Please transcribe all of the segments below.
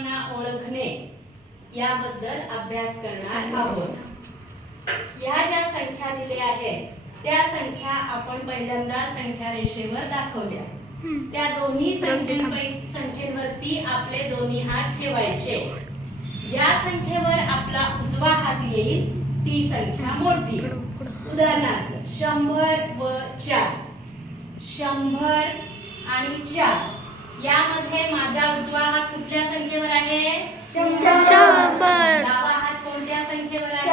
संख्यांना ओळखणे याबद्दल अभ्यास करणार आहोत. ह्या ज्या संख्या दिल्या आहेत त्या संख्या आपण पहिल्यांदा संख्या रेषेवर दाखवल्या. त्या दोन्ही संख्येवरती आपले दोन्ही हात ठेवायचे. ज्या संख्येवर आपला उजवा हात येईल ती संख्या मोठी. उदाहरणार्थ 100 व 4. 100 आणि 4 यामध्ये माझा उजवा हात कुठल्या संख्येवर आहे? 100. डावा हात कोणत्या संख्येवर आहे?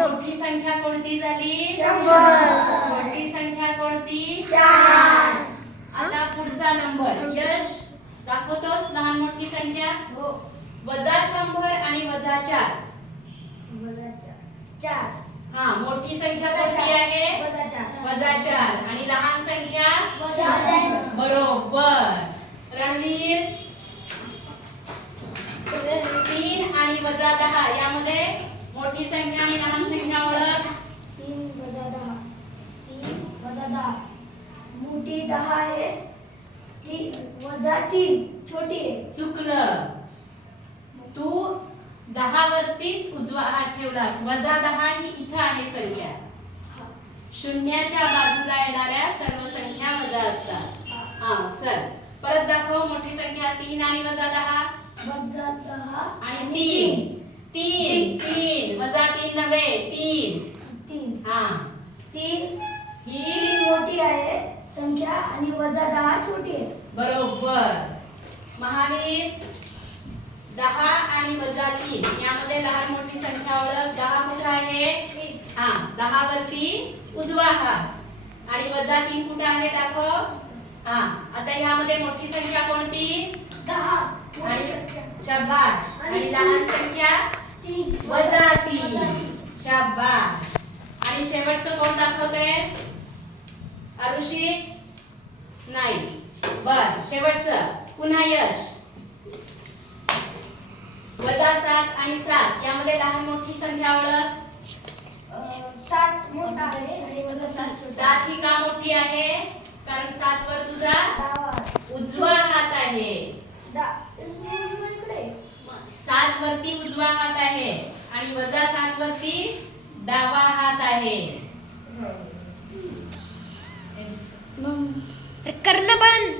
मोठी संख्या कोणती झाली? 100. छोटी संख्या कोणती? 4. आता पुढचा नंबर. यश दाखवतोस लहान मोठी संख्या? हो. -100 आणि -4. 4. हा, मोठी संख्या कोणती आहे? -4 आणि लहान संख्या? बरोबर. रणवीर 3 आणि -10 यामध्ये मोठी संख्या आणि लहान संख्या ओळख. 3 - 10. 3 - 10. मोठी 10 आहे. 3 - 3 छोटी आहे. चुकलं. तू 10 वरतीच उजवा हात ठेवलास. -10 ही इथं आहे संख्या. शून्याच्या बाजूला येणाऱ्या सर्व संख्या वजा असतात. हा, चल परत दाखव. मोठी संख्या 3 आणि -10 -10 आणि 3. 3 -3 नव्हे, 3. 3. हा, 3 ही मोठी आहे संख्या आणि -10 छोटी आहे. बरोबर. महावीर 10 आणि -3 यामध्ये लहान मोठी संख्या ओळख. 10 कुठे आहे? हा, 10 वरती उजवा हात आणि -3 कुठे आहे दाखव. हा, आता ह्यामध्ये मोठी संख्या कोणती? 10 आणि शाबाश. आणि लहान संख्या? 3 -3. शाबाश. आणि शेवटचं कोण दाखवतोय? आरुषी नाही. बर, शेवटचं पुन्हा यश. -7 आणि 7 यामध्ये लहान मोठी संख्या ओळख. 7 मोठा आहे आणि -7 7 ही का मोठी आहे? कारण 7 वर तुझा उजवा हात आहे. 7 वरती उजवा हात आहे आणि -7 वरती डावा हात आहे. करणं बंद.